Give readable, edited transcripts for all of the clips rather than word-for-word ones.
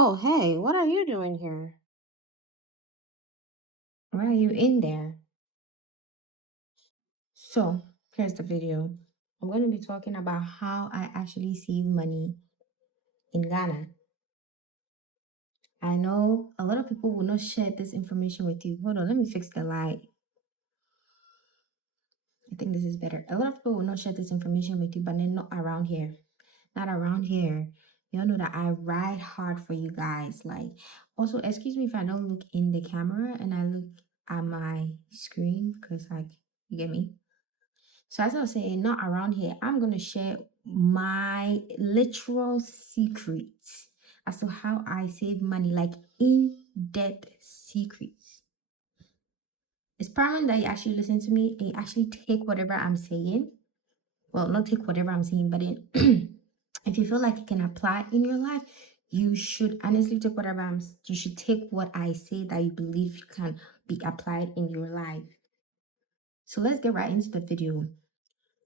Oh, hey, what are you doing here? Why are you in there? So, here's the video. I'm going to be talking about how I actually save money in Ghana. I know a lot of people will not share this information with you. Hold on, let me fix the light. I think this is better. A lot of people will not share this information with you, but they're not around here. Not around here. You all know that I ride hard for you guys. Like, also, excuse me if I don't look in the camera and I look at my screen because, like, you get me? So as I was saying, not around here, I'm gonna share my literal secrets as to how I save money, like in-depth secrets. It's paramount that you actually listen to me and you actually take whatever I'm saying. Well, not take whatever I'm saying, but in, if you feel like you can apply in your life, you should honestly take whatever you should take what I say that you believe can be applied in your life. So let's get right into the video.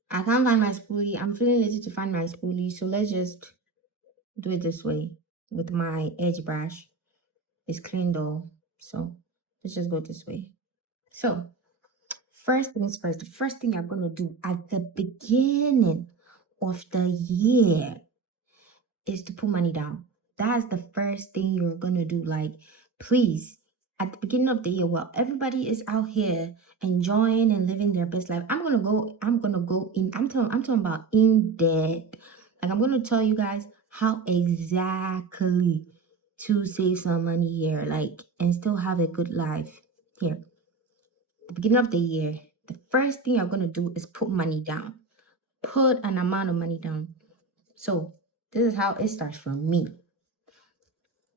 I can't find my spoolie. I'm feeling lazy to find my spoolie. So let's just do it this way with my edge brush. It's clean though. So let's just go this way. So first things first, the first thing you're going to do at the beginning of the year is to put money down. That's the first thing you're going to do. Like, please, at the beginning of the year, while everybody is out here enjoying and living their best life, I'm gonna go in, I'm talking about in depth. Like, I'm gonna tell you guys how exactly to save some money here, like, and still have a good life here. At the beginning of the year, the first thing you're gonna do is put money down. Put an amount of money down. So this is how it starts for me.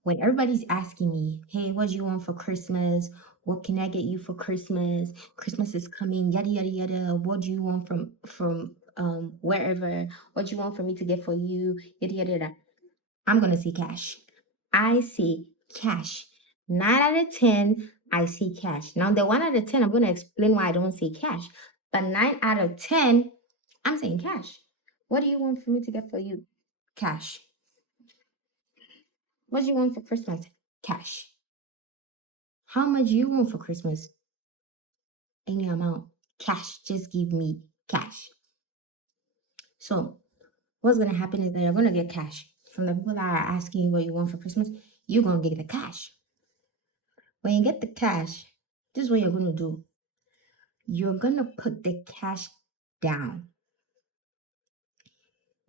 When everybody's asking me, hey, what do you want for Christmas? What can I get you for Christmas? Christmas is coming, yada yada yada. What do you want from wherever? What do you want for me to get for you? Yada yada yada. I'm gonna say cash. I say cash. 9 out of 10, I say cash. Now the 1 out of 10, I'm gonna explain why I don't say cash. But 9 out of 10, I'm saying cash. What do you want for me to get for you? Cash. What do you want for Christmas? Cash. How much you want for Christmas? Any amount. Cash. Just give me cash. So what's gonna happen is that you're gonna get cash from the people that are asking you what you want for Christmas. You're gonna get the cash. When you get the cash, this is what you're gonna do. You're gonna put the cash down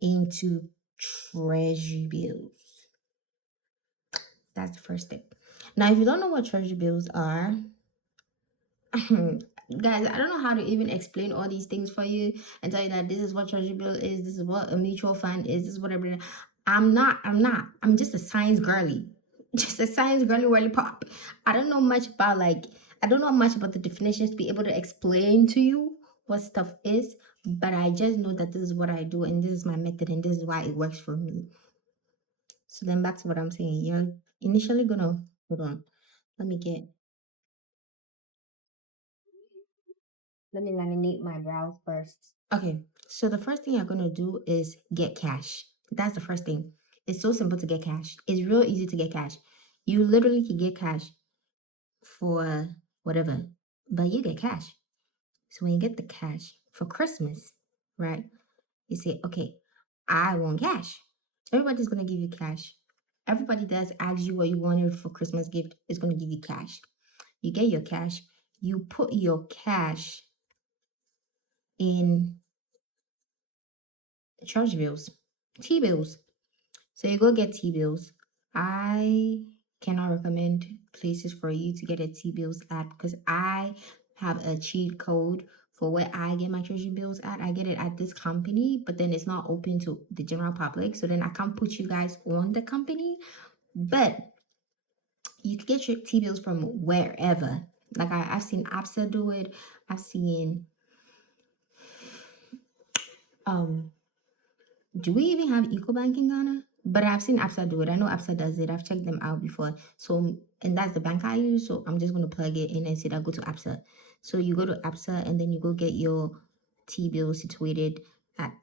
into treasury bills. That's the first step. Now, if you don't know what treasury bills are, guys, I don't know how to even explain all these things for you and tell you that this is what treasury bill is, this is what a mutual fund is, this is whatever. I'm just a science girly. Just a science girly whirly pop. I don't know much about the definitions to be able to explain to you what stuff is, but I just know that this is what I do and this is my method and this is why it works for me. So then back to what I'm saying. You're initially gonna hold on. Let me laminate my brows first. Okay, so the first thing you're gonna do is get cash. That's the first thing. It's so simple to get cash. It's real easy to get cash. You literally can get cash for whatever, but you get cash. So when you get the cash for Christmas, right? You say, okay, I want cash. Everybody's gonna give you cash. Everybody that's asked you what you wanted for Christmas gift is gonna give you cash. You get your cash. You put your cash in charge bills, T-bills. So you go get T-bills. I cannot recommend places for you to get a T-bills at because I have a cheat code for where I get my treasury bills at. I get it at this company, but then it's not open to the general public. So then I can't put you guys on the company. But you can get your T-bills from wherever. Like I've seen APSA do it. I've seen do we even have EcoBank in Ghana? But I've seen APSA do it. I know APSA does it. I've checked them out before. So, and that's the bank I use. So I'm just going to plug it in and say that go to APSA. So you go to APSA and then you go get your T-bill situated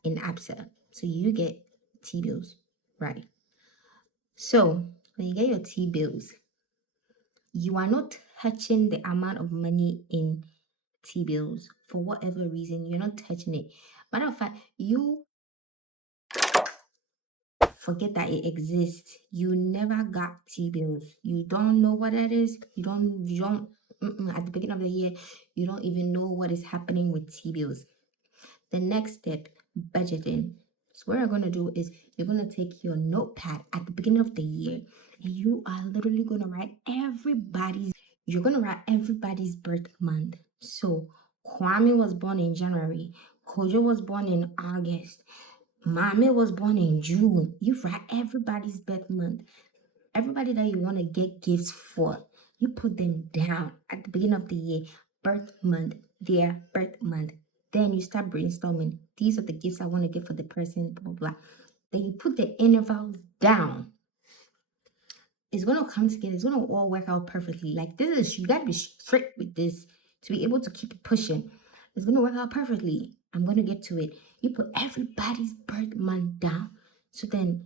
in APSA. So you get T-bills, right? So when you get your T-bills, you are not touching the amount of money in T-bills for whatever reason. You're not touching it. Matter of fact, you forget that it exists. You never got T-bills. You don't know what that is. At the beginning of the year, you don't even know what is happening with T-bills. The next step, budgeting. So what you're going to do is you're going to take your notepad at the beginning of the year and you are literally going to write everybody's birth month. So Kwame was born in January. Kojo was born in August. Mame was born in June. You write everybody's birth month. Everybody that you want to get gifts for, you put them down at the beginning of the year, birth month, their birth month. Then you start brainstorming. These are the gifts I want to get for the person, blah, blah, blah. Then you put the intervals down. It's going to come together. It's going to all work out perfectly. Like this is, you got to be strict with this to be able to keep it pushing. It's going to work out perfectly. I'm going to get to it. You put everybody's birth month down. So then,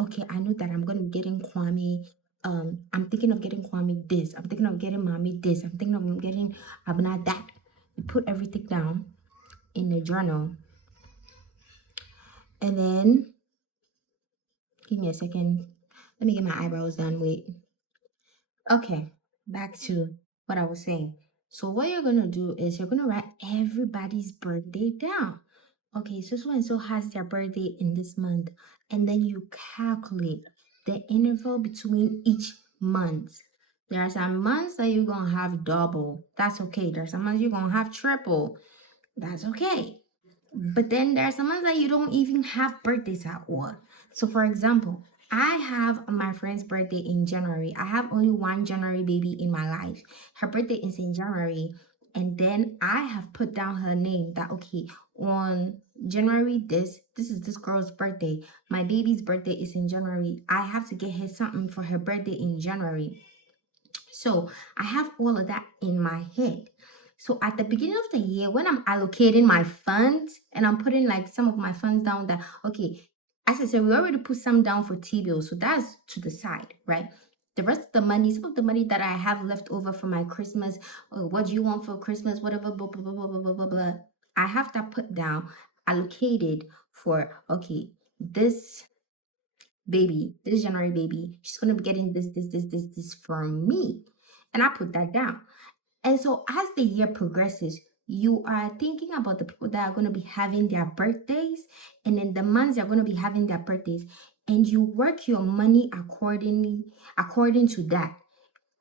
okay, I know that I'm going to be getting Kwame. I'm thinking of getting Kwame this. I'm thinking of getting Mommy this. I'm thinking of getting Abna that. You put everything down in the journal. And then, give me a second. Let me get my eyebrows done. Wait. Okay, back to what I was saying. So what you're gonna do is you're gonna write everybody's birthday down. Okay, so and so has their birthday in this month, and then you calculate the interval between each month. There are some months that you're gonna have double. That's okay. There's some months you're gonna have triple. That's okay. But then there are some months that you don't even have birthdays at all. So for example, I have my friend's birthday in January. I have only one January baby in my life. Her birthday is in January. And then I have put down her name that okay, on January this is this girl's birthday. My baby's birthday is in January. I have to get her something for her birthday in January. So I have all of that in my head. So at the beginning of the year, when I'm allocating my funds and I'm putting like some of my funds down that, okay, as I said, we already put some down for T-bills. So that's to the side, right? The rest of the money, some of the money that I have left over for my Christmas, what do you want for Christmas, whatever, blah, blah, blah, blah, blah, blah, blah, blah. I have that put down, allocated for, okay, this baby, this January baby, she's gonna be getting this from me. And I put that down. And so as the year progresses, you are thinking about the people that are going to be having their birthdays and then the months they're going to be having their birthdays. And you work your money according to that.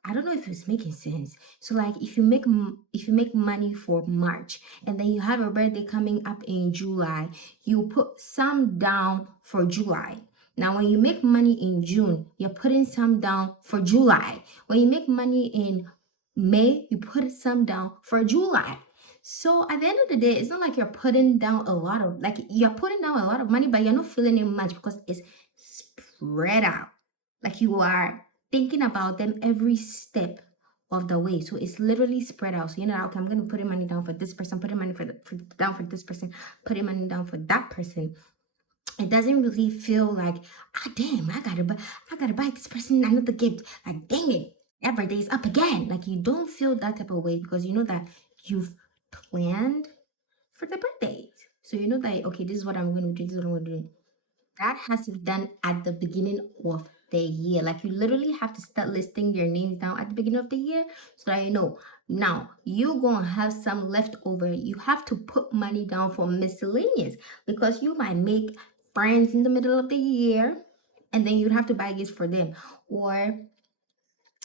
I don't know if it's making sense. So like if you make money for March and then you have a birthday coming up in July, you put some down for July. Now when you make money in June, you're putting some down for July. When you make money in May, you put some down for July. So at the end of the day, it's not like you're putting down a lot of like you're putting down a lot of money, but you're not feeling it much because it's spread out. Like you are thinking about them every step of the way. So it's literally spread out. So you know, okay, I'm gonna put money down for this person, putting money down for this person, putting money down for that person. It doesn't really feel like, ah damn, I gotta buy this person another gift. Like dang it, that birthday is up again. Like you don't feel that type of way because you know that you've planned for the birthdays. So you know that okay, this is what I'm gonna do, this is what I'm gonna do. That has to be done at the beginning of the year. Like you literally have to start listing your names down at the beginning of the year so that you know. Now you're gonna have some left over. You have to put money down for miscellaneous because you might make friends in the middle of the year and then you'd have to buy gifts for them. Or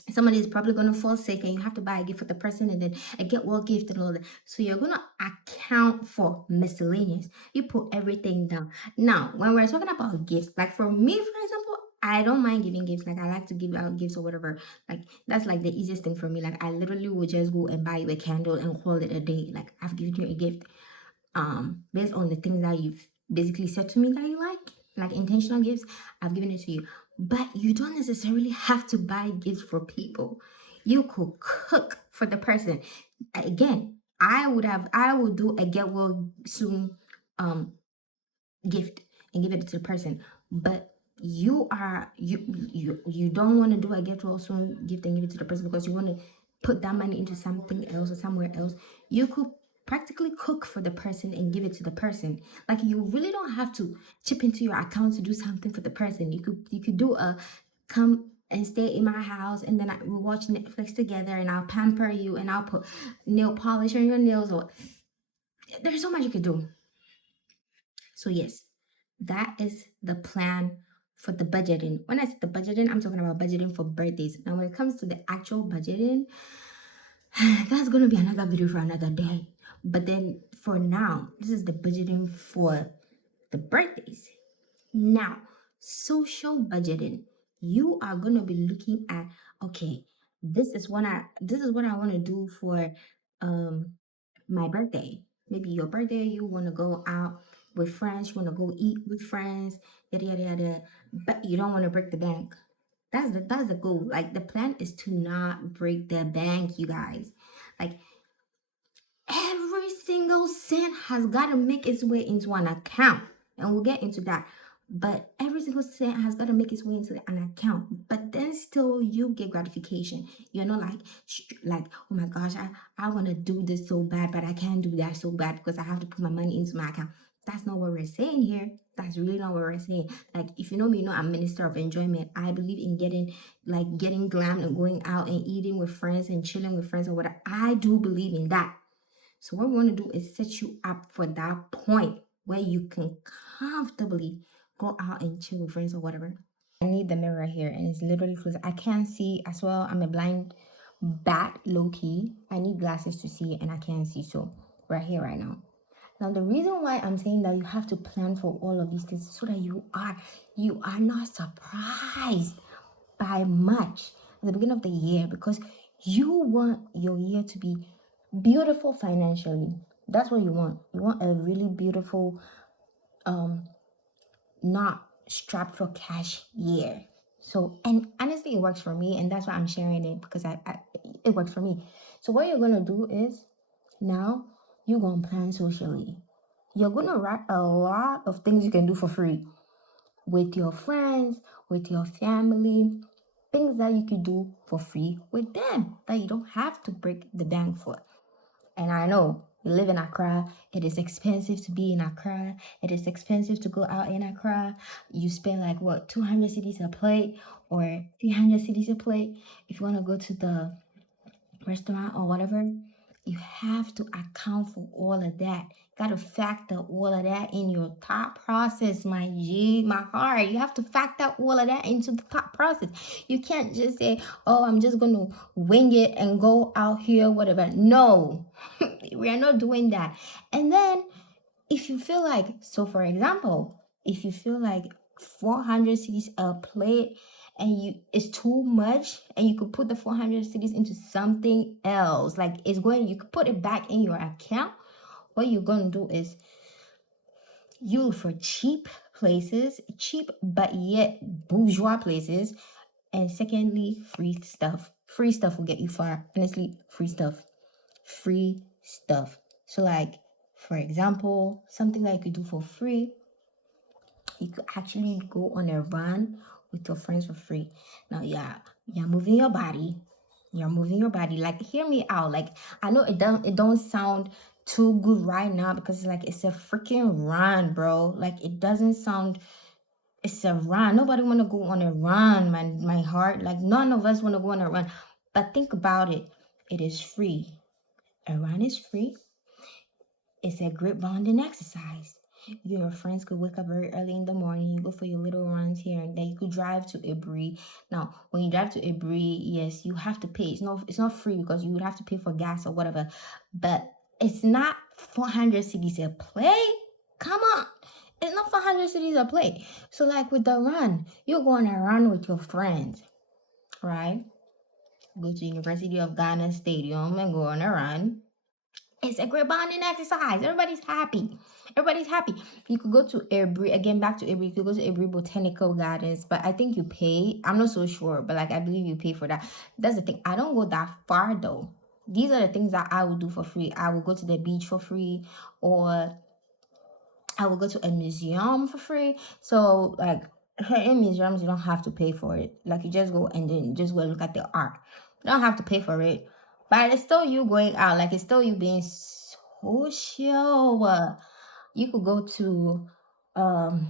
somebody is probably going to fall sick and you have to buy a gift for the person and then a get well gift and all that. So you're going to account for miscellaneous. You put everything down. Now, when we're talking about gifts, like for me, for example, I don't mind giving gifts. Like I like to give out gifts or whatever. Like that's like the easiest thing for me. Like I literally would just go and buy you a candle and call it a day. Like I've given you a gift based on the things that you've basically said to me that you like intentional gifts. I've given it to you, but you don't necessarily have to buy gifts for people. You could cook for the person. Again, I would do a get well soon gift and give it to the person, but you don't want to do a get well soon gift and give it to the person because you want to put that money into something else or somewhere else. You could practically cook for the person and give it to the person. Like, you really don't have to chip into your account to do something for the person. You could do a come and stay in my house, and then we'll watch Netflix together, and I'll pamper you, and I'll put nail polish on your nails, or there's so much you could do. So yes, that is the plan for the budgeting. When I say the budgeting, I'm talking about budgeting for birthdays. Now, when it comes to the actual budgeting, that's gonna be another video for another day. But then for now, this is the budgeting for the birthdays. Now, social budgeting. You are gonna be looking at, okay, this is what I want to do for um my birthday. Maybe your birthday, you want to go out with friends, you want to go eat with friends, yada yada yada. But you don't want to break the bank. That's the goal. Like, the plan is to not break the bank, you guys. Like, every single cent has got to make its way into an account, and we'll get into that. But every single cent has got to make its way into an account. But then still, you get gratification. You're not like, oh my gosh, I want to do this so bad, but I can't do that so bad because I have to put my money into my account. That's not what we're saying here. That's really not what we're saying. Like, if you know me, you know I'm minister of enjoyment. I believe in getting glam and going out and eating with friends and chilling with friends or whatever. I do believe in that. So what we want to do is set you up for that point where you can comfortably go out and chill with friends or whatever. I need the mirror here, and it's literally close. I can't see as well. I'm a blind bat, low key. I need glasses to see, and I can't see. So right here, right now. Now, the reason why I'm saying that you have to plan for all of these things so that you are not surprised by much at the beginning of the year, because you want your year to be beautiful financially. That's what you want. You want a really beautiful, not strapped for cash year. So, and honestly, it works for me, and that's why I'm sharing it, because it works for me. So what you're gonna do is, now you're gonna plan socially. You're gonna write a lot of things you can do for free with your friends, with your family, things that you could do for free with them that you don't have to break the bank for. And I know you live in Accra. It is expensive to be in Accra. It is expensive to go out in Accra. You spend like what, 200 cities a plate or 300 cities a plate. If you want to go to the restaurant or whatever, you have to account for all of that. Got to factor all of that in your thought process, my G, my heart. You have to factor all of that into the thought process. You can't just say, oh, I'm just going to wing it and go out here, whatever. No, we are not doing that. And then if you feel like, so for example, if you feel like 400 cities a plate and it's too much, and you could put the 400 cities into something else, like you could put it back in your account. What you're going to do is you look for cheap places, cheap but yet bourgeois places. And secondly, free stuff will get you far. Honestly, free stuff. So like, for example, something that you could do for free, you could actually go on a run with your friends for free. Now, yeah, you're moving your body. You're moving your body. Like, hear me out. Like, I know it don't sound too good right now, because like it's a freaking run, bro. Like, it doesn't sound, it's a run. Nobody want to go on a run, man. My heart. Like, none of us want to go on a run. But think about it. It is free. A run is free. It's a great bonding exercise. You and your friends could wake up very early in the morning. You go for your little runs here and then you could drive to Ibri. Now, when you drive to Ibri, yes, you have to pay. It's not free, because you would have to pay for gas or whatever. But it's not 400 cities a play. Come on. It's not 400 cities a play. So like with the run, you're going around with your friends, right? Go to University of Ghana Stadium and go on a run. It's a great bonding exercise. Everybody's happy. Everybody's happy. You could go to Abri, again, back to Abri. You could go to Abri Botanical Gardens, but I think you pay. I'm not so sure, but like I believe you pay for that. That's the thing. I don't go that far though. These are the things that I would do for free. I will go to the beach for free, or I will go to a museum for free. So like, in museums, you don't have to pay for it. Like you just go and then just go look at the art. You don't have to pay for it. But it's still you going out. Like it's still you being social. You could go to um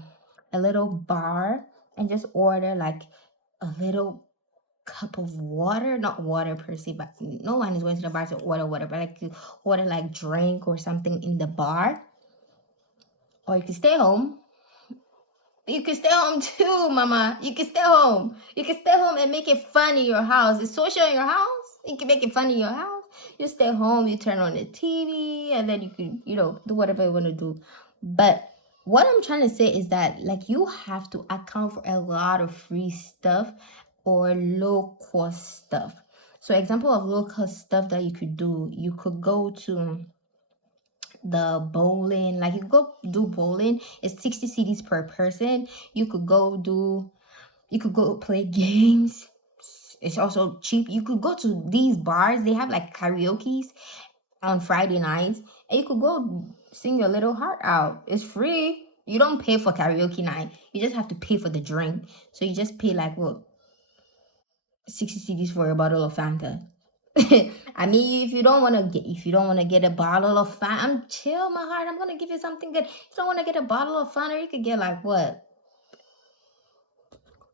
a little bar and just order like a little cup of water. Not water per se, but no one is going to the bar to order water, but like you order like drink or something in the bar. Or you can stay home. You can stay home too, mama. You can stay home. You can stay home and make it fun in your house. It's social in your house. You can make it fun in your house. You stay home, you turn on the TV, and then you can, do whatever you want to do. But what I'm trying to say is that, like, you have to account for a lot of free stuff or low cost stuff. So, example of low cost stuff that you could do, you could go to the bowling. Like you go do bowling, it's 60 cedis per person. You could go play games. It's also cheap. You could go to these bars, they have like karaoke's on Friday nights, and you could go sing your little heart out. It's free. You don't pay for karaoke night, you just have to pay for the drink. So you just pay like what, 60 cedis for a bottle of Fanta. I mean, if you don't want to get a bottle of Fanta, I'm chill, my heart. I'm gonna give you something good. If you don't want to get a bottle of Fanta, you could get like what,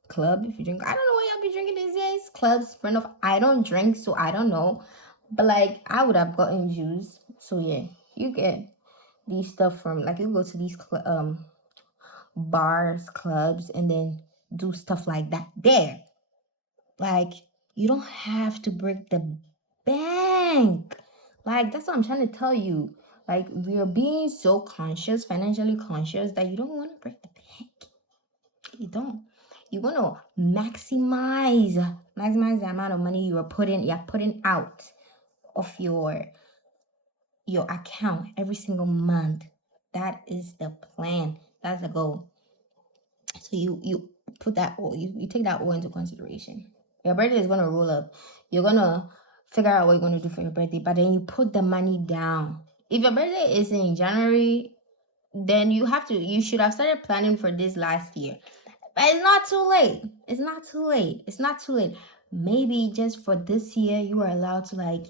club if you drink. I don't know what y'all be drinking these days. Clubs, friend of. I don't drink, so I don't know. But like, I would have gotten juice. So yeah, you get these stuff from like you go to these bars, clubs, and then do stuff like that there. Like, you don't have to break the bank. Like, that's what I'm trying to tell you. Like, we're being so conscious, financially conscious, that you don't want to break the bank. You don't. You want to maximize the amount of money you're putting out of your account every single month. That is the plan. That's the goal. So you put that all you take that all into consideration. Your birthday is gonna roll up. You're gonna figure out what you're gonna do for your birthday, but then you put the money down. If your birthday is in January, then you should have started planning for this last year. But it's not too late. It's not too late. It's not too late. Maybe just for this year you are allowed to, like,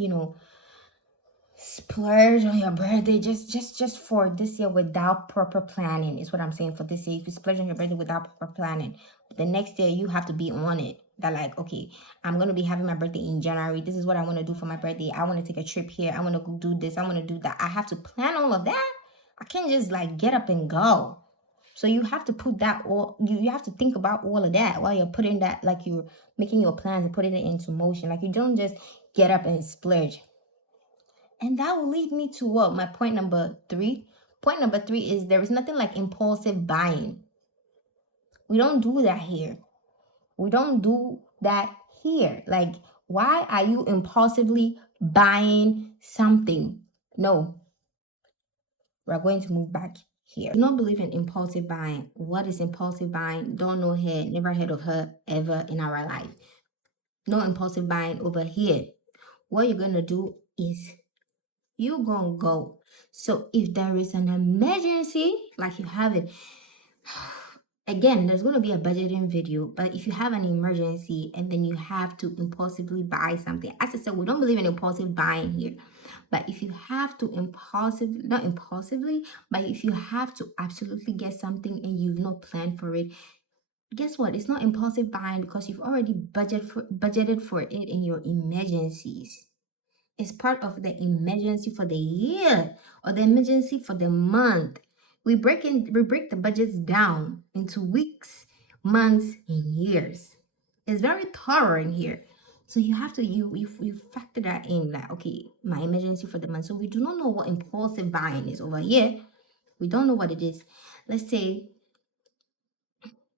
splurge on your birthday just for this year without proper planning is what I'm saying. For this year you can splurge on your birthday without proper planning, but the next year you have to be on it, that like, okay, I'm going to be having my birthday in January. This is what I want to do for my birthday. I want to take a trip here. I want to go do this. I want to do that. I have to plan all of that. I can't just like get up and go. So you have to put that all, you have to think about all of that while you're putting that, like you're making your plans and putting it into motion. Like, you don't just get up and splurge. And that will lead me to what? My point number three. Point number three is there is nothing like impulsive buying. We don't do that here. We don't do that here. Like, why are you impulsively buying something? No, we're going to move back here. Do not believe in impulsive buying. What is impulsive buying? Don't know her, never heard of her ever in our life. No impulsive buying over here. What you're going to do is you're gonna go. So if there is an emergency, like you have it, again, there's gonna be a budgeting video, but if you have an emergency and then you have to impulsively buy something, as I said, we don't believe in impulsive buying here. But if you have to not impulsively, but if you have to absolutely get something and you've not planned for it, guess what? It's not impulsive buying because you've already budgeted for it in your emergencies. It's part of the emergency for the year or the emergency for the month. We break the budgets down into weeks, months, and years. It's very thorough in here. So you have to you factor that in, that okay, my emergency for the month. So we do not know what impulsive buying is over here. We don't know what it is. Let's say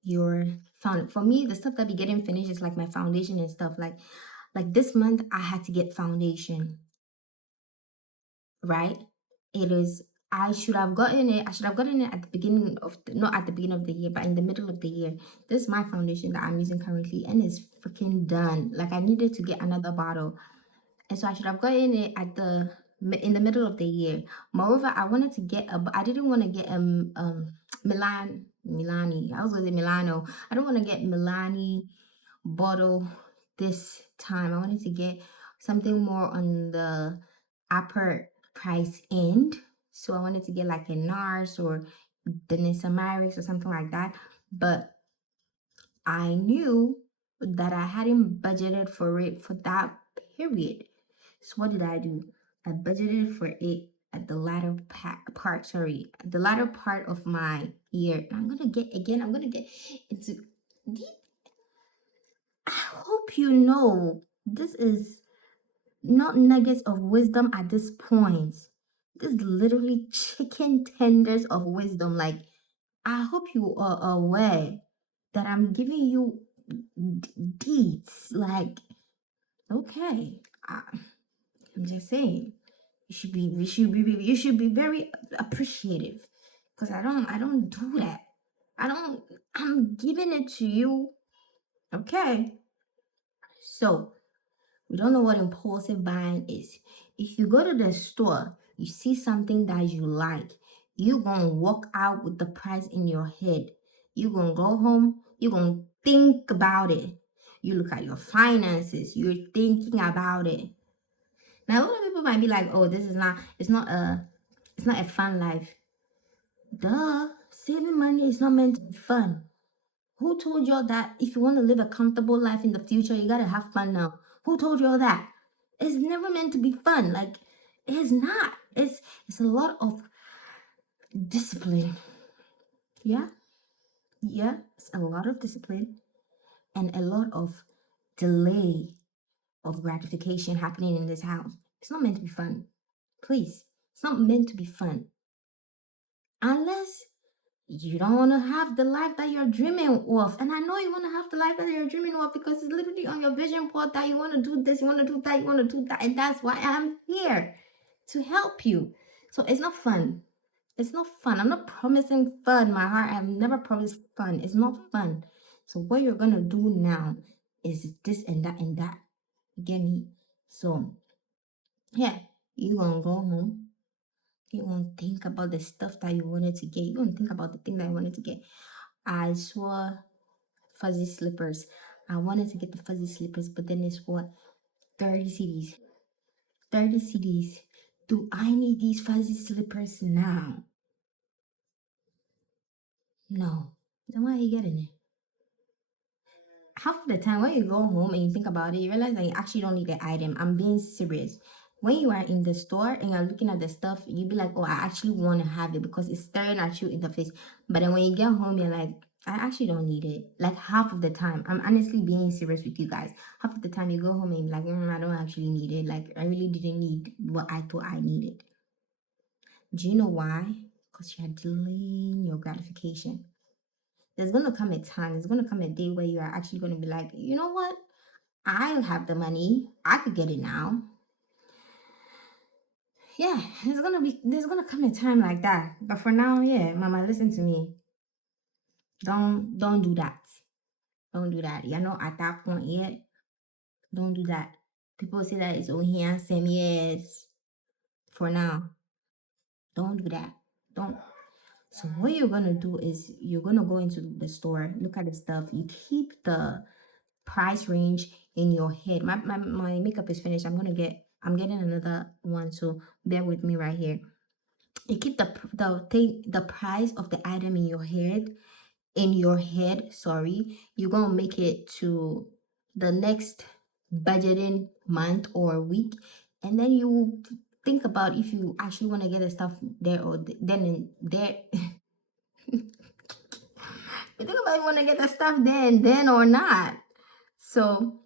your found for me, the stuff that be getting finished is like my foundation and stuff. Like this month I had to get foundation, right? It is, I should have gotten it at the beginning of not at the beginning of the year, but in the middle of the year. This is my foundation that I'm using currently, and it's freaking done. Like, I needed to get another bottle, and so I should have gotten it in the middle of the year. Moreover, I wanted to get I didn't want to get Milan Milani. I was gonna say Milano. I don't want to get Milani bottle this time. I wanted to get something more on the upper price end. So I wanted to get like a NARS or the Nisamaris or something like that. But I knew that I hadn't budgeted for it for that period. So what did I do? I budgeted for it at the latter part, sorry, at the latter part of my year. I'm gonna get again, I'm gonna get into I hope you know this is not nuggets of wisdom at this point. This is literally chicken tenders of wisdom. Like, I hope you are aware that I'm giving you deeds. Like, okay, I'm just saying, you should be very appreciative, because I don't do that. I'm giving it to you. Okay, so we don't know what impulsive buying is. If you go to the store, you see something that you like, you gonna walk out with the price in your head. You gonna go home, you gonna think about it. You look at your finances, you're thinking about it. Now a lot of people might be like, oh, this is not, it's not a fun life. Duh, saving money is not meant to be fun. Who told y'all that if you want to live a comfortable life in the future, you gotta have fun now? Who told y'all that? It's never meant to be fun. Like, it's not. It's a lot of discipline. Yeah, yeah. It's a lot of discipline and a lot of delay of gratification happening in this house. It's not meant to be fun. Please, it's not meant to be fun unless you don't want to have the life that you're dreaming of. And I know you want to have the life that you're dreaming of because it's literally on your vision board that you want to do this, you want to do that, you want to do that. And that's why I'm here to help you. So it's not fun. It's not fun. I'm not promising fun. My heart, I've never promised fun. It's not fun. So what you're going to do now is this and that and that. You get me? So, yeah, you're going to go home. You won't think about the stuff that you wanted to get. You won't think about the thing that you wanted to get. I saw fuzzy slippers. I wanted to get the fuzzy slippers, but then it's what? 30 CDs. 30 CDs. Do I need these fuzzy slippers now? No. Then why are you getting it? Half of the time when you go home and you think about it, you realize that you actually don't need the item. I'm being serious. When you are in the store and you're looking at the stuff, you be like, oh, I actually want to have it because it's staring at you in the face. But then when you get home, you're like, I actually don't need it. Like half of the time, I'm honestly being serious with you guys. Half of the time you go home and you're like, I don't actually need it. Like I really didn't need what I thought I needed. Do you know why? Because you're delaying your gratification. There's gonna come a time, there's gonna come a day where you are actually gonna be like, you know what? I have the money. I could get it now. Yeah, there's gonna come a time like that. But for now, yeah, mama, listen to me. Don't do that. Don't do that. You're not at that point yet. Don't do that. People say that it's oh here, same years. For now, don't do that. Don't. So what you're gonna do is you're gonna go into the store, look at the stuff. You keep the price range in your head. My makeup is finished. I'm getting another one, so bear with me right here. You keep the price of the item in your head, sorry. You're gonna make it to the next budgeting month or week, and then you think about if you actually want to get the stuff there or then and there. You think about you want to get the stuff there and then or not. So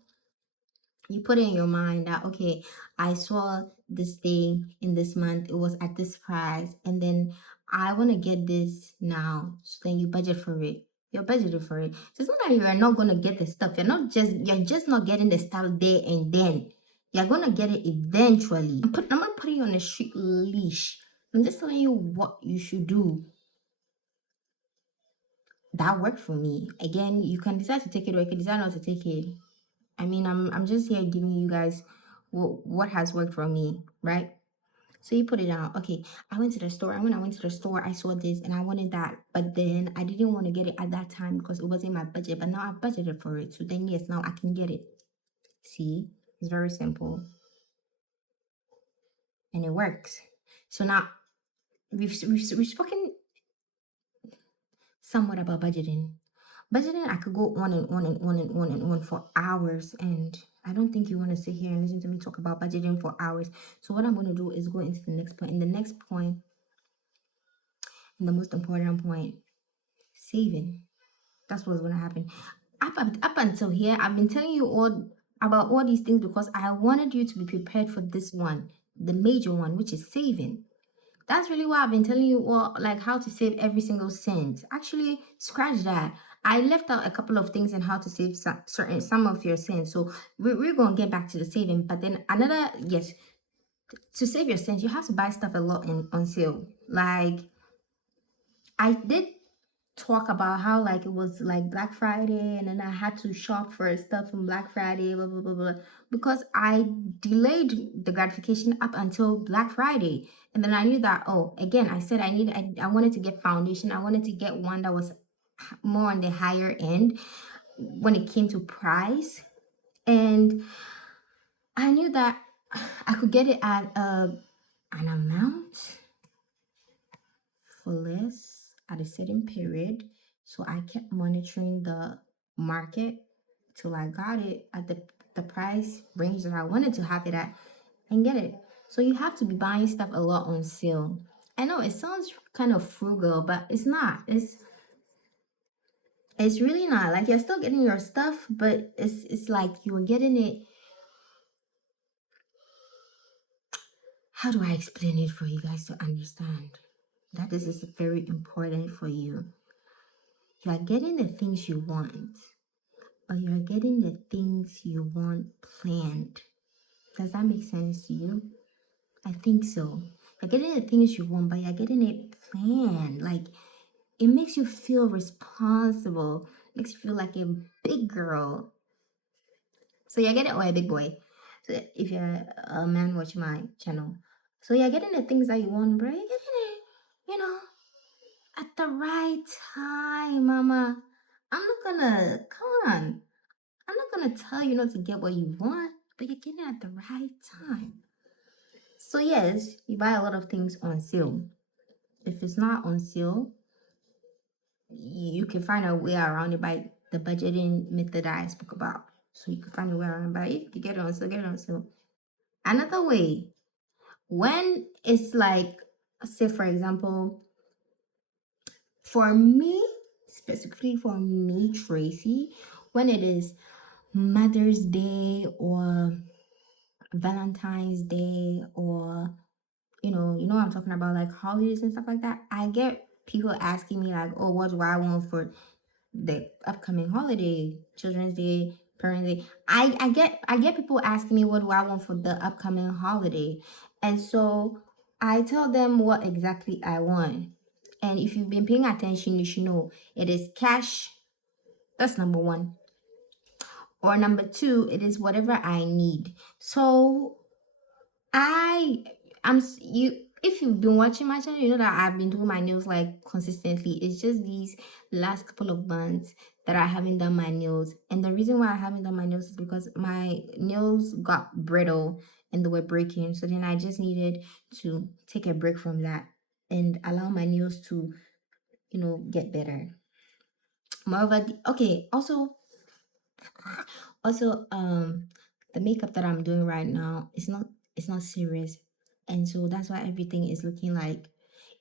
you put it in your mind that okay, I saw this thing in this month, it was at this price, and then I want to get this now. So then you budget for it. You're budgeted for it. So it's not that you're not gonna get the stuff. You're just not getting the stuff there and then. You're gonna get it eventually. I'm gonna put you on a strict leash. I'm just telling you what you should do. That worked for me. Again, you can decide to take it or you can decide not to take it. I mean, I'm just here giving you guys what has worked for me, right? So you put it down. Okay, I went to the store. And when I went to the store, I saw this and I wanted that. But then I didn't want to get it at that time because it wasn't my budget. But now I budgeted for it. So then, yes, now I can get it. See, it's very simple and it works. So now we've spoken somewhat about budgeting. Budgeting, I could go on and on and on and on and on for hours. And I don't think you want to sit here and listen to me talk about budgeting for hours. So what I'm going to do is go into the next point. And the next point, and the most important point, saving. That's what's going to happen. Up until here, I've been telling you all about all these things because I wanted you to be prepared for this one, the major one, which is saving. That's really why I've been telling you all, like, how to save every single cent. Actually, scratch that. I left out a couple of things on how to save some of your cents. So we're going to get back to the saving. But then another, yes, to save your cents, you have to buy stuff a lot on sale. Like, I did talk about how, like, it was like Black Friday and then I had to shop for stuff from Black Friday, blah blah blah blah, because I delayed the gratification up until Black Friday. And then I knew that, oh, again, I said I wanted to get foundation. I wanted to get one that was more on the higher end when it came to price. And I knew that I could get it at an amount for less at a certain period. So I kept monitoring the market till I got it at the price range that I wanted to have it at and get it. So you have to be buying stuff a lot on sale. I know it sounds kind of frugal, but it's not. It's really not. Like, you're still getting your stuff, but it's like you're getting it. How do I explain it for you guys to understand that this is very important for you? You are getting the things you want, but you're getting the things you want planned. Does that make sense to you? I think so. You're getting the things you want, but you're getting it planned. Like, it makes you feel responsible, makes you feel like a big girl. So you're getting, or a big boy. So if you're a man watching my channel, so you're getting the things that you want, bro. You're getting it, you know, at the right time, mama. I'm not gonna, come on. I'm not gonna tell you not to get what you want, but you're getting it at the right time. So yes, you buy a lot of things on sale. If it's not on sale, you can find a way around it by the budgeting method that I spoke about. So you can find a way around it. But if you get it on sale, get it on sale. Another way, when it's like, say for example, for me, specifically for me, Tracy, when it is Mother's Day or Valentine's Day, or you know what I'm talking about, like holidays and stuff like that, I get people asking me like, oh, what do I want for the upcoming holiday, Children's Day, Parents Day. I get people asking me what do I want for the upcoming holiday. And so I tell them what exactly I want. And if you've been paying attention, you should know it is cash. That's number one. Or number two, it is whatever I need. So I you if you've been watching my channel, you know that I've been doing my nails like consistently. It's just these last couple of months that I haven't done my nails. And the reason why I haven't done my nails is because my nails got brittle and they were breaking. So then I just needed to take a break from that and allow my nails to, get better. Moreover, okay, also, the makeup that I'm doing right now, it's not serious. And so that's why everything is looking like,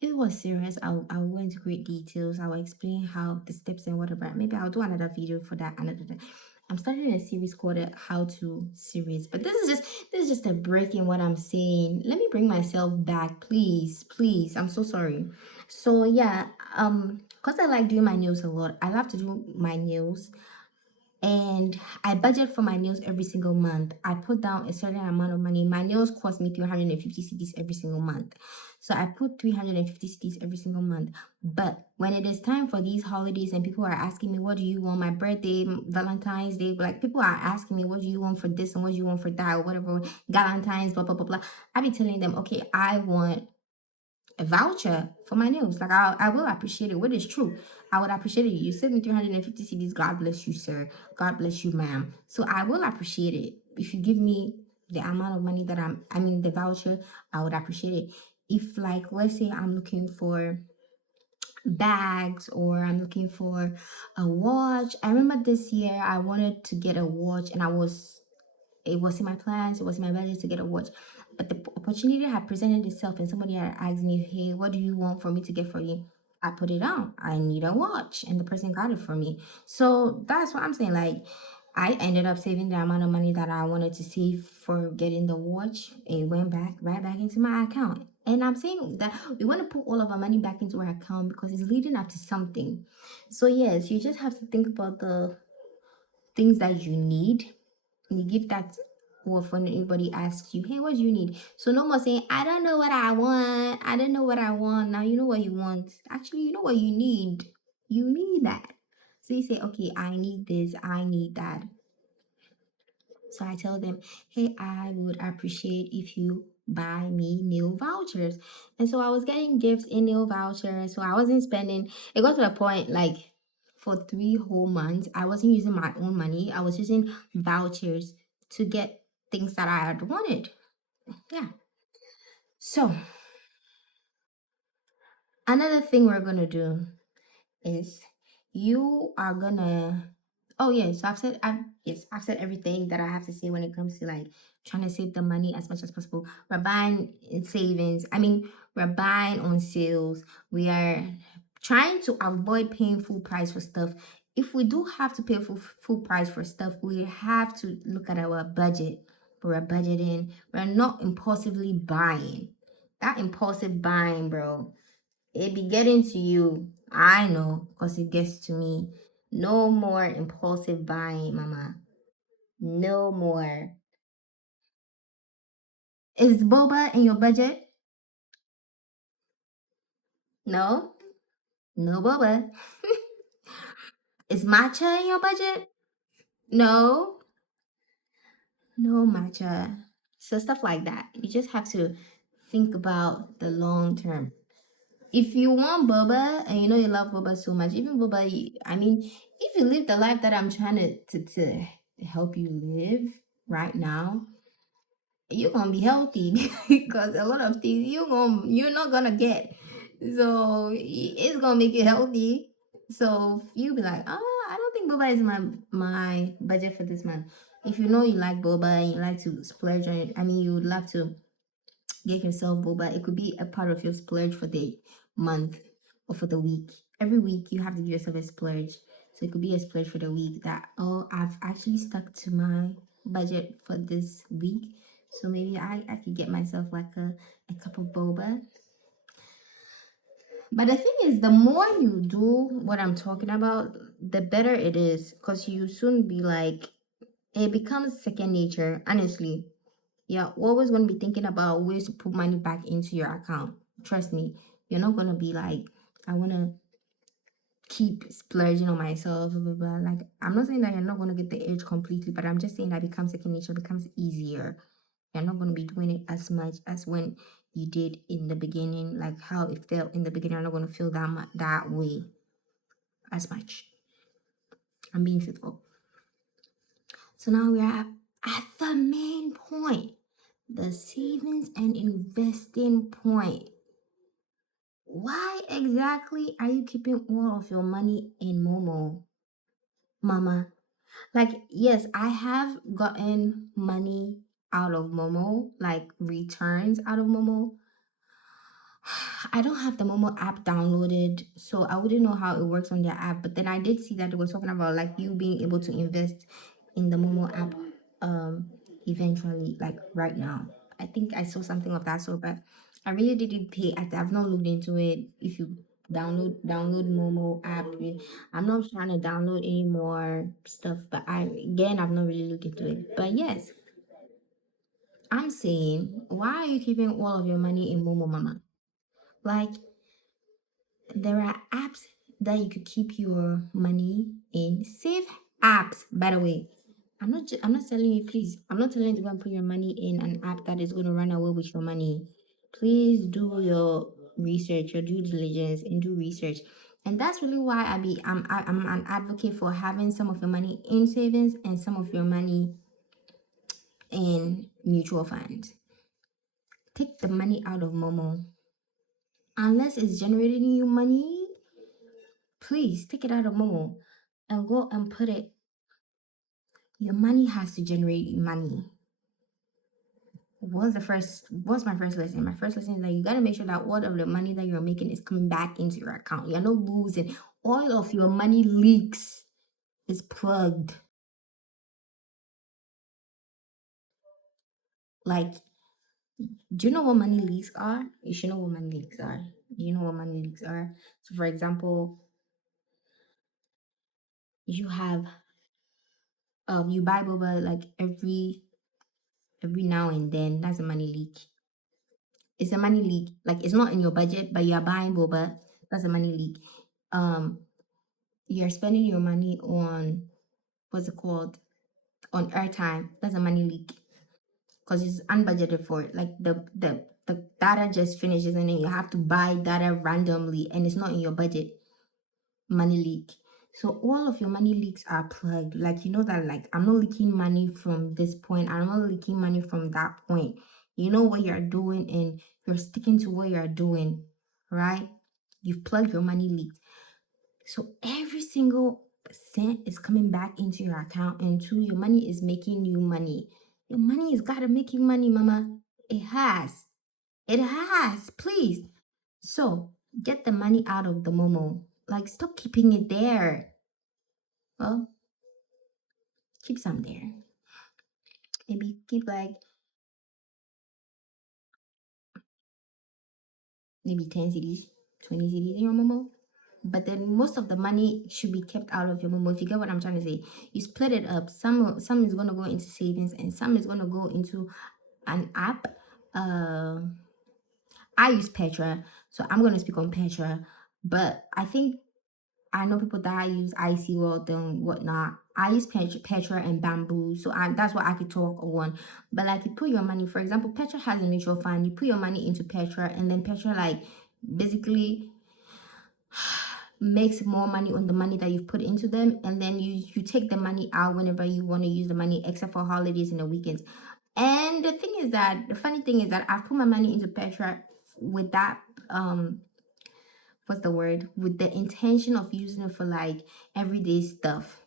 if it was serious, I'll go into great details. I'll explain how the steps and whatever. Maybe I'll do another video for that another day. I'm starting a series called How to Series. But this is just a break in what I'm saying. Let me bring myself back, please. Please. I'm so sorry. So yeah, because I like doing my nails a lot. I love to do my nails. and I budget for my nails every single month. I put down a certain amount of money. My nails cost me 350 cedis every single month. So I put 350 cedis every single month. But when it is time for these holidays and people are asking me, what do you want? My birthday, Valentine's Day, like people are asking me, what do you want for this and what do you want for that or whatever, Galentine's, blah, blah, blah, blah. I be telling them, okay, I want a voucher for my nails. Like I will appreciate it. What is true? I would appreciate it. You sent me 350 CDs. God bless you, sir. God bless you, ma'am. So I will appreciate it. If you give me the amount of money that I mean the voucher, I would appreciate it. If like let's say I'm looking for bags or I'm looking for a watch. I remember this year I wanted to get a watch and it was in my plans, it was in my budget to get a watch. But the opportunity had presented itself and somebody had asked me, hey, what do you want for me to get for you? I put it on. I need a watch. And the person got it for me. So that's what I'm saying. Like I ended up saving the amount of money that I wanted to save for getting the watch. It went back right back into my account. And I'm saying that we want to put all of our money back into our account because it's leading up to something. So yes, you just have to think about the things that you need. You give that off when anybody asks you, hey, what do you need? So no more saying, I don't know what I want. I don't know what I want. Now you know what you want. Actually, you know what you need. You need that. So you say, okay, I need this. I need that. So I tell them, hey, I would appreciate if you buy me nail vouchers. And so I was getting gifts in nail vouchers. So I wasn't spending. It got to a point like for 3 whole months, I wasn't using my own money. I was using vouchers to get things that I had wanted. Yeah. So another thing we're gonna do is you are gonna oh yeah, so I've said everything that I have to say when it comes to like trying to save the money as much as possible. We're buying in savings. We're buying on sales. We are trying to avoid paying full price for stuff. If we do have to pay full price for stuff, we have to look at our budget. We're budgeting. We're not impulsively buying. That impulsive buying, bro, it be getting to you. I know, because it gets to me. No more impulsive buying, mama. No more. Is boba in your budget? No. No boba. Is matcha in your budget? No. No matcha. So stuff like that. You just have to think about the long term. If you want boba and you know you love boba so much, even boba, if you live the life that I'm trying to help you live right now, you're gonna be healthy because a lot of things you're not gonna get. So it's gonna make you healthy. So you'll be like, oh, I don't think boba is my budget for this month. If you know you like boba and you like to splurge on it, you would love to get yourself boba. It could be a part of your splurge for the month or for the week. Every week you have to give yourself a splurge. So it could be a splurge for the week that, oh, I've actually stuck to my budget for this week. So maybe I could get myself like a cup of boba. But the thing is, the more you do what I'm talking about, the better it is. Because you soon be like, it becomes second nature, honestly. You're always going to be thinking about ways to put money back into your account. Trust me, you're not going to be like, I want to keep splurging on myself, blah, blah, blah. Like, I'm not saying that you're not going to get the urge completely, but I'm just saying that becomes second nature, becomes easier. You're not going to be doing it as much as when you did in the beginning, like how it felt in the beginning. You're not going to feel that way as much. I'm being truthful. So now we're at the main point, the savings and investing point. Why exactly are you keeping all of your money in Momo, mama? Like, yes, I have gotten money out of Momo, like returns out of Momo. I don't have the Momo app downloaded, so I wouldn't know how it works on their app. But then I did see that they were talking about like you being able to invest in the Momo app eventually, like right now. I think I saw something of that sort, but I really didn't pay. I've not looked into it. If you download Momo app. I'm not trying to download any more stuff, but I've not really looked into it. But yes, I'm saying, why are you keeping all of your money in Momo, Mama? Like, there are apps that you could keep your money in. Save apps, by the way. I'm not telling you, please. I'm not telling you to go and put your money in an app that is going to run away with your money. Please do your research, your due diligence, and do research. And that's really why I'm an advocate for having some of your money in savings and some of your money in mutual funds. Take the money out of Momo. Unless it's generating you money, please take it out of Momo and go and put it. Your money has to generate money. What's my first lesson? My first lesson is that you gotta make sure that all of the money that you're making is coming back into your account. You're not losing. All of your money leaks is plugged. Like, do you know what money leaks are? You should know what money leaks are. Do you know what money leaks are? So for example, you have you buy boba like every now and then. That's a money leak. It's a money leak. Like, it's not in your budget, but you're buying boba. That's a money leak. Um, you're spending your money on, what's it called? On airtime. That's a money leak because it's unbudgeted for it. Like, the data just finishes and then you have to buy data randomly and it's not in your budget. Money leak. So all of your money leaks are plugged. Like, you know that, like, I'm not leaking money from this point. I'm not leaking money from that point. You know what you're doing and you're sticking to what you're doing, right? You've plugged your money leak. So every single cent is coming back into your account, and two, your money is making you money. Your money has got to make you money, mama. It has. It has. Please. So get the money out of the Momo. Like, stop keeping it there. Well, keep some there. Maybe keep like maybe 10 CDs, 20 CDs in your Momo. But then most of the money should be kept out of your Momo. If you get what I'm trying to say, you split it up. Some is gonna go into savings and some is gonna go into an app. I use Petra, so I'm gonna speak on Petra. But I know people that use IC World and whatnot. I use Petra and Bamboo, so that's what I could talk on. But like, you put your money, for example, Petra has a mutual fund. You put your money into Petra, and then Petra like basically makes more money on the money that you've put into them, and then you take the money out whenever you want to use the money, except for holidays and the weekends. And the funny thing is that I've put my money into Petra with that what's the word, with the intention of using it for like everyday stuff,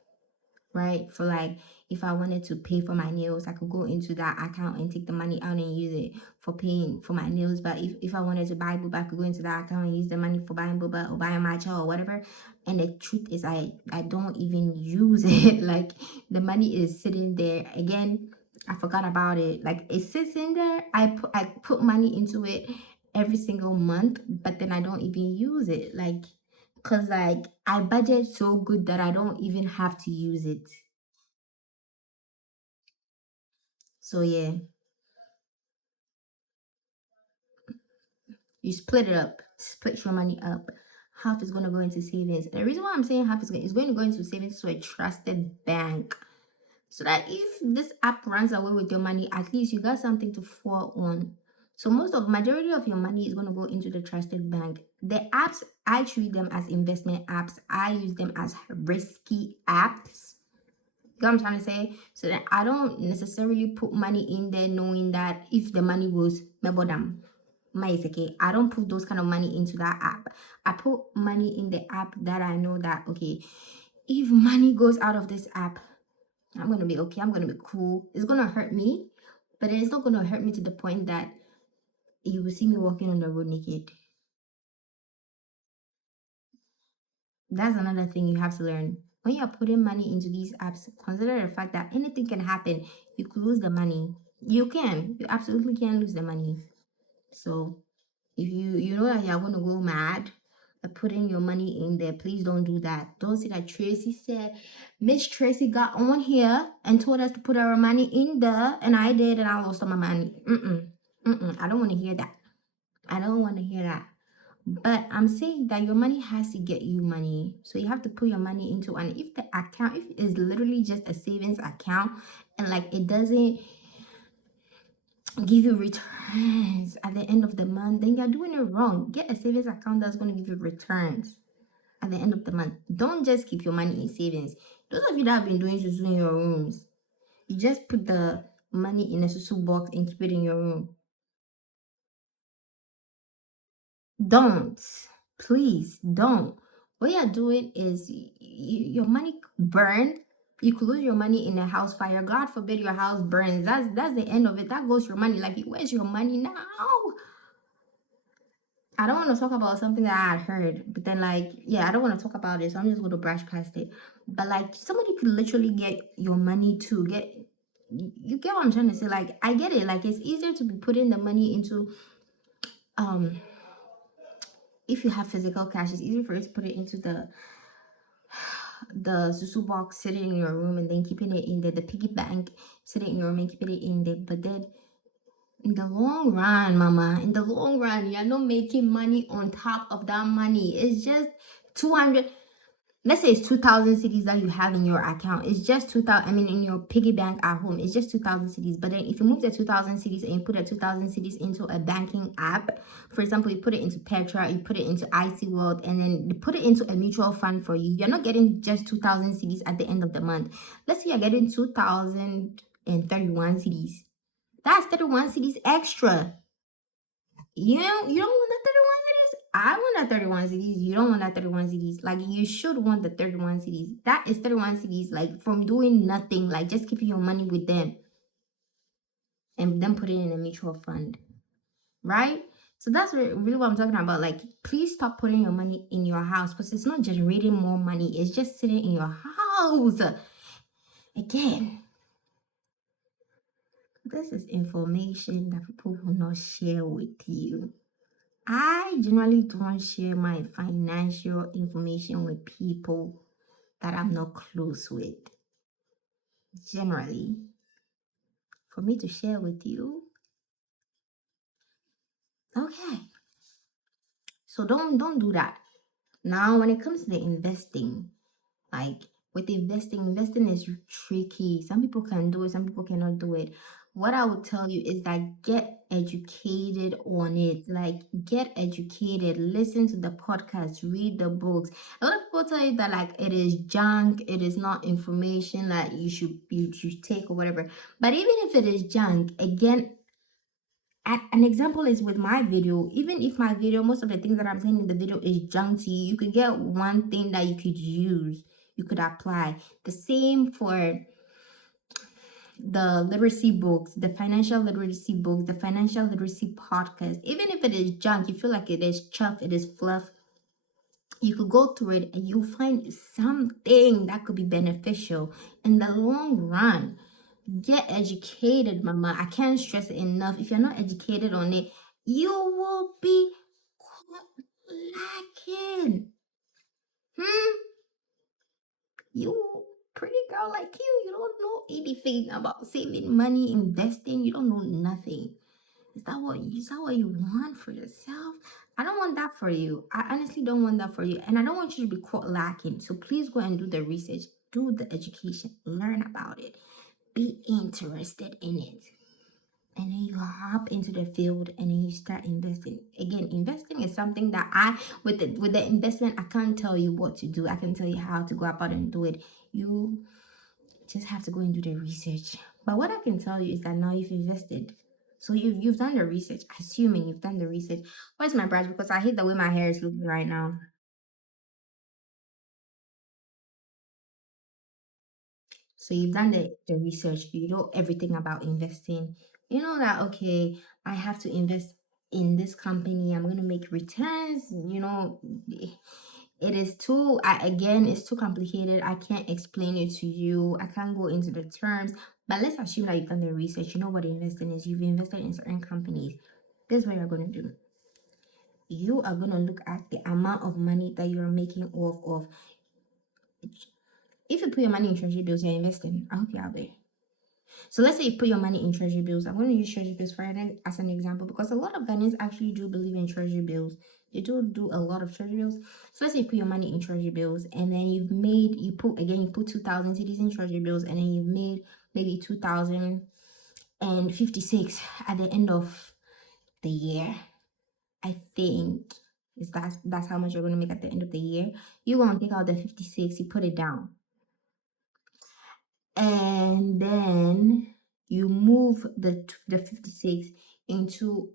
right? For like, if I wanted to pay for my nails, I could go into that account and take the money out and use it for paying for my nails. But if I wanted to buy boba, I could go into that account and use the money for buying boba or buying matcha or whatever. And the truth is, I don't even use it. Like, the money is sitting there. Again, I forgot about it. Like, it sits in there. I put money into it every single month, but then I don't even use it. Like, cause like I budget so good that I don't even have to use it. So yeah, you split it up, split your money up. Half is gonna go into savings. The reason why I'm saying half is going to go into savings to a trusted bank, so that if this app runs away with your money, at least you got something to fall on. So majority of your money is gonna go into the trusted bank. The apps, I treat them as investment apps. I use them as risky apps. You know what I'm trying to say? So that I don't necessarily put money in there knowing that if the money goes, mebodam, okay. I don't put those kind of money into that app. I put money in the app that I know that, okay, if money goes out of this app, I'm gonna be okay. I'm gonna be cool. It's gonna hurt me, but it's not gonna hurt me to the point that you will see me walking on the road naked. That's another thing you have to learn. When you're putting money into these apps, consider the fact that anything can happen. You could lose the money. You absolutely can lose the money. So if you know that you're going to go mad, putting your money in there. Please don't do that. Don't say that Tracy said, Miss Tracy got on here and told us to put our money in there, and I did, and I lost all my money. I don't want to hear that. I don't want to hear that. But I'm saying that your money has to get you money. So you have to put your money into, and if the account, if it's literally just a savings account and like it doesn't give you returns at the end of the month, then you're doing it wrong. Get a savings account that's going to give you returns at the end of the month. Don't just keep your money in savings. Those of you that have been doing susu in your rooms, you just put the money in a susu box and keep it in your room. Don't. Please don't. What you're doing is your money burned. You could lose your money in a house fire. God forbid your house burns. That's the end of it. That goes your money. Like, where's your money now? I don't want to talk about something that I had heard, but then like, yeah, I don't want to talk about it, so I'm just going to brush past it. But like, somebody could literally get your money to get. You get what I'm trying to say? Like, I get it. Like, it's easier to be putting the money into if you have physical cash, it's easier for you to put it into the susu box sitting in your room and then keeping it in there, the piggy bank sitting in your room and keeping it in there. But then in the long run, mama, in the long run, you're not making money on top of that money. It's just 200. Let's say it's 2,000 cities that you have in your account. It's just 2,000. I mean, in your piggy bank at home, it's just 2,000 cities. But then if you move the 2,000 cities and you put the 2,000 cities into a banking app, for example, you put it into Petra, you put it into IC World, and then you put it into a mutual fund for you. You're not getting just 2,000 cities at the end of the month. Let's say you're getting 2,031 cities. That's 31 cities extra. You don't want that 31 cities. I want that 31 cities. You don't want that 31 cities. Like, you should want the 31 cities. That is 31 cities, like, from doing nothing, like just keeping your money with them and then put it in a mutual fund, right? So that's really what I'm talking about. Like, please stop putting your money in your house because it's not generating more money. It's just sitting in your house. Again, this is information that people will not share with you. I generally don't share my financial information with people that I'm not close with. Generally, for me to share with you, okay. So don't do that. Now, when it comes to the investing, like with investing is tricky. Some people can do it, some people cannot do it. What I would tell you is that get educated on it. Like, get educated, listen to the podcast, read the books. A lot of people tell you that like it is junk, it is not information that you should take or whatever. But even if it is junk, again, an example is with my video. Even if my video, most of the things that I'm saying in the video is junky, you could get one thing that you could use, you could apply. The same for the literacy books, the financial literacy books, the financial literacy podcast. Even if it is junk, you feel like it is chuff, it is fluff, you could go through it and you'll find something that could be beneficial in the long run. Get educated, mama. I can't stress it enough. If you're not educated on it, you will be lacking. You, pretty girl like you don't know anything about saving money, investing. You don't know nothing. Is that what you want for yourself? I don't want that for you. I honestly don't want that for you. And I don't want you to be caught lacking. So please go and do the research, do the education, learn about it, be interested in it. And then you hop into the field and then you start investing. Again, investing is something that with the investment, I can't tell you what to do. I can tell you how to go about and do it. You just have to go and do the research. But what I can tell you is that now you've invested. So you've done the research, assuming you've done the research. Where's my brush? Because I hate the way my hair is looking right now. So you've done the research, you know everything about investing. You know that, okay, I have to invest in this company, I'm going to make returns. It is too, again, it's too complicated. I can't explain it to you. I can't go into the terms. But let's assume that you've done the research. You know what investing is. You've invested in certain companies. This is what you're going to do. you are going to look at the amount of money that you're making off of. If you put your money in treasury bills, you're investing. I hope you're out there. So let's say you put your money in treasury bills. I'm going to use treasury bills for as an example because a lot of Ghanaians actually do believe in treasury bills. They do a lot of treasury bills. So let's say you put your money in treasury bills and then you put 2,000 cedis in treasury bills and then you've made maybe 2,056 at the end of the year. I think that's how much you're going to make at the end of the year. You're going to take out the 56, you put it down. And then you move the 56 into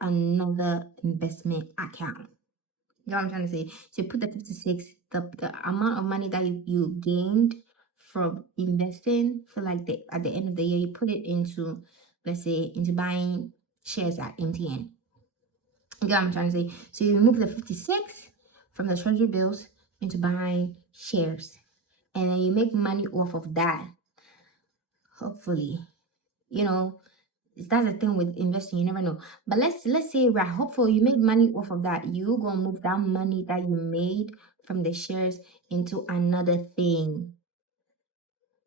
another investment account. You know what I'm trying to say? So you put the 56, the amount of money that you gained from investing for like at the end of the year, you put it into, let's say, into buying shares at MTN. You get what I'm trying to say? So you remove the 56 from the treasury bills into buying shares. And then you make money off of that. Hopefully. You know, that's the thing with investing, you never know. But let's say we're hopeful you made money off of that. You gonna move that money that you made from the shares into another thing.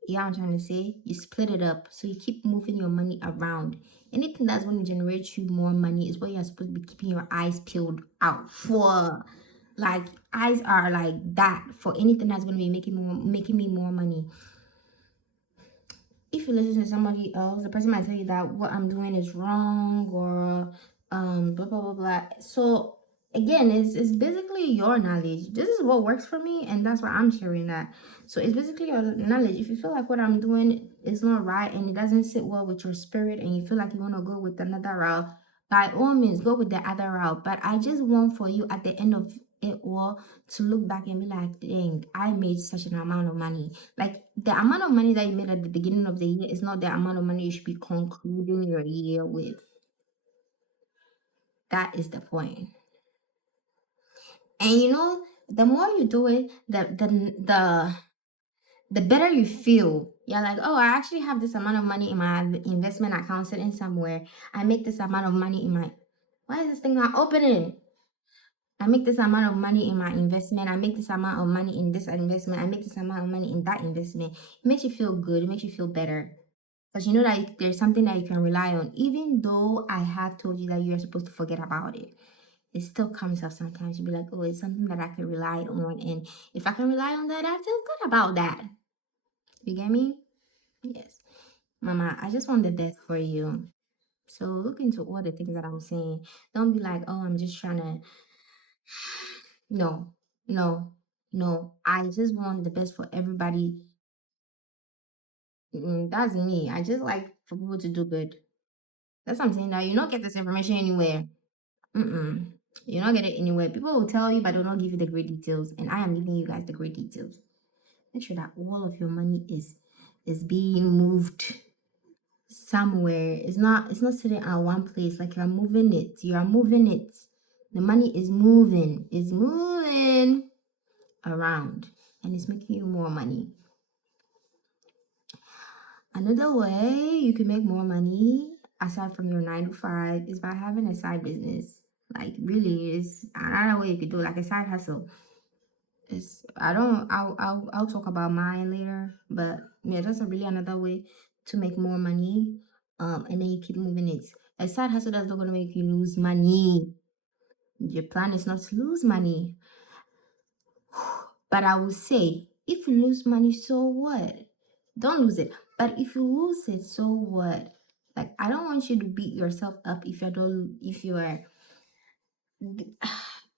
You know what I'm trying to say? You split it up. So you keep moving your money around. Anything that's going to generate you more money is what you're supposed to be keeping your eyes peeled out for. Like, eyes are like that for anything that's going to be making me more money. If you listen to somebody else, the person might tell you that what I'm doing is wrong or blah blah blah blah. So again, it's basically your knowledge. This is what works for me, and that's why I'm sharing that. So it's basically your knowledge. If you feel like what I'm doing is not right and it doesn't sit well with your spirit, and you feel like you want to go with another route, by all means, go with the other route. But I just want for you at the end of it all to look back and be like, dang, I made such an amount of money. Like the amount of money that you made at the beginning of the year is not the amount of money you should be concluding your year with. That is the point. And you know, the more you do it, the better you feel. You're like, oh, I actually have this amount of money in my investment account sitting somewhere. I make this amount of money in my. Why is this thing not opening? I make this amount of money in my investment. I make this amount of money in this investment. I make this amount of money in that investment. It makes you feel good. It makes you feel better. Because you know that there's something that you can rely on. Even though I have told you that you're supposed to forget about it, it still comes up sometimes. You'll be like, oh, it's something that I can rely on. And if I can rely on that, I feel good about that. You get me? Yes. Mama, I just want the best for you. So look into all the things that I'm saying. Don't be like, oh, I'm just trying to. No, no, no. I just want the best for everybody. That's me. I just like for people to do good. That's what I'm saying. Now you don't get this information anywhere. Mm-mm. You don't get it anywhere. People will tell you, but they'll not give you the great details. And I am giving you guys the great details. Make sure that all of your money is being moved somewhere. It's not sitting at one place. Like you're moving it. You are moving it. The money is moving. It's moving around. And it's making you more money. Another way you can make more money aside from your 9 to 5 is by having a side business. Like really, it's another way you could do like a side hustle. It's I don't I'll talk about mine later, but yeah, that's a really another way to make more money. And then you keep moving it. A side hustle that's not gonna make you lose money. Your plan is not to lose money. But I will say, if you lose money, so what? Don't lose it. But if you lose it, so what? Like I don't want you to beat yourself up if you are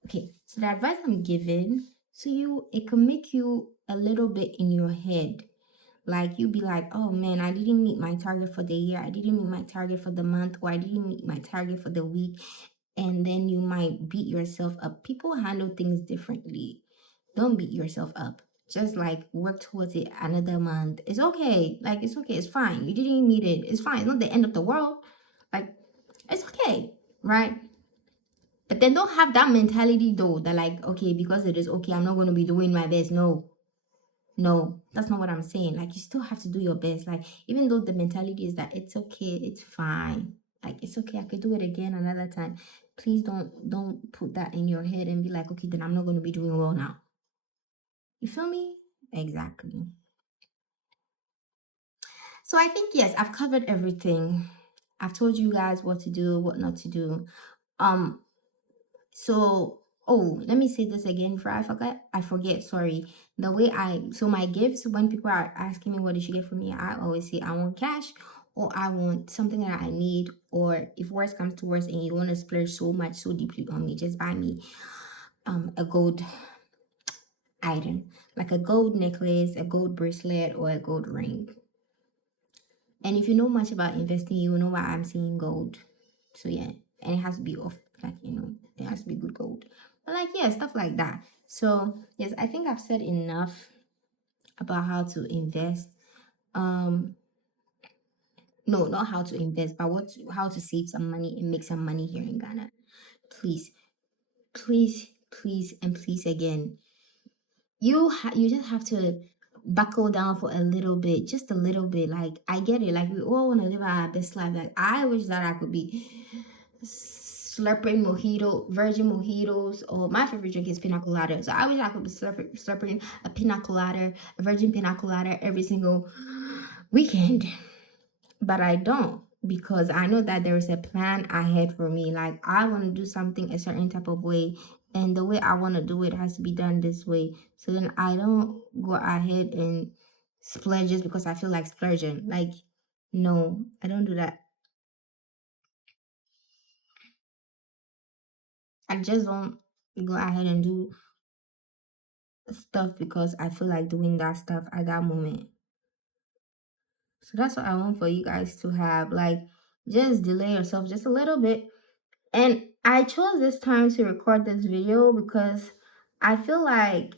okay. So the advice I'm giving to you, it can make you a little bit in your head. Like you be like, oh man, I didn't meet my target for the year, I didn't meet my target for the month, or I didn't meet my target for the week. And then you might beat yourself up. People handle things differently. Don't beat yourself up. Just like work towards it another month. It's okay. Like it's okay. It's fine. You didn't meet it. It's fine. It's not the end of the world. Like it's okay, right? But then don't have that mentality though that like, okay, because it is okay, I'm not going to be doing my best. No, that's not what I'm saying. Like you still have to do your best. Like even though the mentality is that it's okay, it's fine. Like it's okay, I could do it again another time. Please don't put that in your head and be like, okay, then I'm not going to be doing well now. You feel me? Exactly. So I think yes, I've covered everything. I've told you guys what to do, what not to do. Um, so oh, let me say this again before I forget, sorry. The way so my gifts, when people are asking me what did you get for me, I always say I want cash, or I want something that I need, or if worse comes to worse and you want to splurge so much so deeply on me, just buy me a gold item, like a gold necklace, a gold bracelet, or a gold ring. And if you know much about investing, you know why I'm saying gold. So yeah, and it has to be off, like it has to be good gold. But like yeah, stuff like that. So yes, I think I've said enough about how to invest. Um, no, not how to invest, but how to save some money and make some money here in Ghana. Please, please, please, and please again, you just have to buckle down for a little bit, just a little bit. Like I get it, like we all want to live our best life. Like I wish that I could be slurping virgin mojitos, or my favorite drink is pina colada. So I wish I could be slurping a pina colada, a virgin pina colada every single weekend, but I don't, because I know that there is a plan ahead for me. Like I want to do something a certain type of way, and the way I want to do it has to be done this way. So then I don't go ahead and splurge just because I feel like splurging. Like no, I don't do that. I just don't go ahead and do stuff because I feel like doing that stuff at that moment. So that's what I want for you guys to have. Like just delay yourself just a little bit. And I chose this time to record this video because I feel like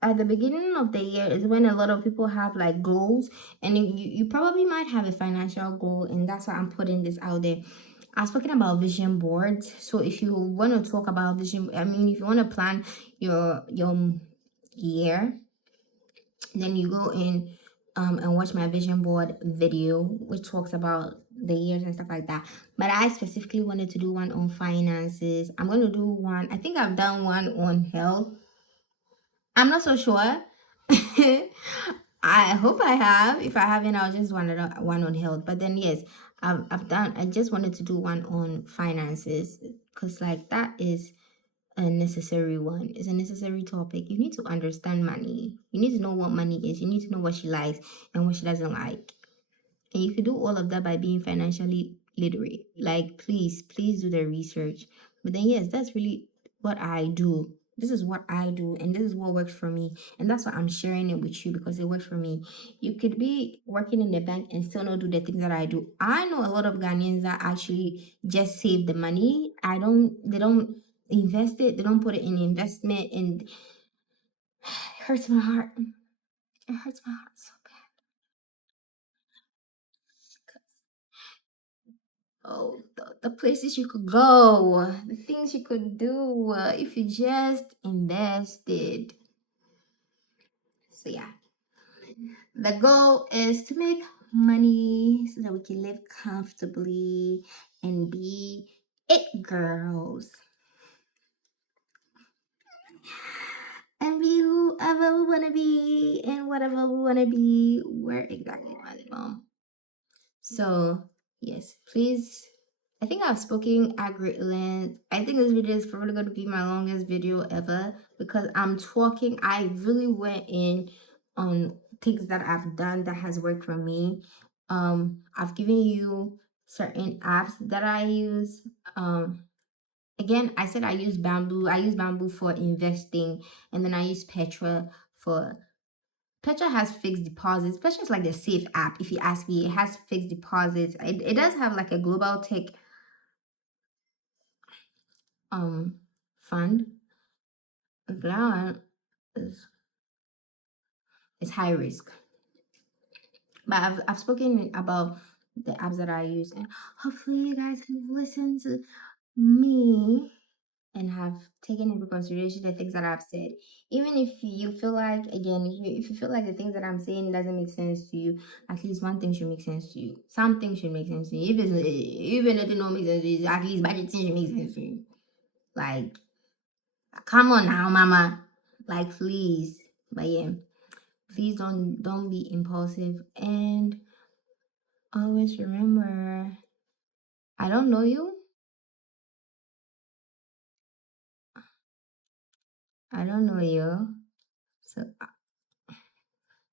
at the beginning of the year is when a lot of people have like goals, and you probably might have a financial goal, and that's why I'm putting this out there. I was talking about vision boards. So if you want to talk about vision, I mean, if you want to plan your year, then you go in and watch my vision board video, which talks about the years and stuff like that. But I specifically wanted to do one on finances. I'm going to do one. I think I've done one on health. I'm not so sure. I hope I have. If I haven't, I'll just one on health. But then yes, I've done. I just wanted to do one on finances because like that is a necessary one. It's a necessary topic. You need to understand money. You need to know what money is. You need to know what she likes and what she doesn't like. And you could do all of that by being financially literate. Like, please do the research. But then, yes, that's really what I do. This is what I do, and this is what works for me. And that's why I'm sharing it with you because it works for me. You could be working in the bank and still not do the things that I do. I know a lot of Ghanaians that actually just save the money. They don't invest it, they don't put it in investment, and it hurts my heart. It hurts my heart so bad. Oh, the places you could go, the things you could do if you just invested. So, yeah, the goal is to make money so that we can live comfortably and be it girls and be whoever we want to be and whatever we want to be. Where exactly want to go. So, yes, please. I think I've spoken at great length. I think this video is probably going to be my longest video ever because I'm talking. I really went in on things that I've done that has worked for me. I've given you certain apps that I use. Again, I said I use Bamboo. I use Bamboo for investing, and then I use Petra has fixed deposits. Petra is like the safe app. If you ask me, it has fixed deposits. It does have like a global tech um fund. That one is high risk. But I've spoken about the apps that I use, and hopefully you guys have listened to me. and have taken into consideration the things that I've said. Even if you feel like, again, if you feel like the things that I'm saying doesn't make sense to you, at least one thing should make sense to you. Something should make sense to you. If it's even if it don't make sense to you, at least budgeting should make sense to you. Like, come on now, mama. Like, please. But yeah, please don't be impulsive, and always remember, I don't know you. I don't know you. So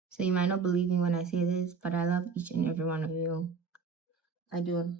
so you might not believe me when I say this, but I love each and every one of you. I do.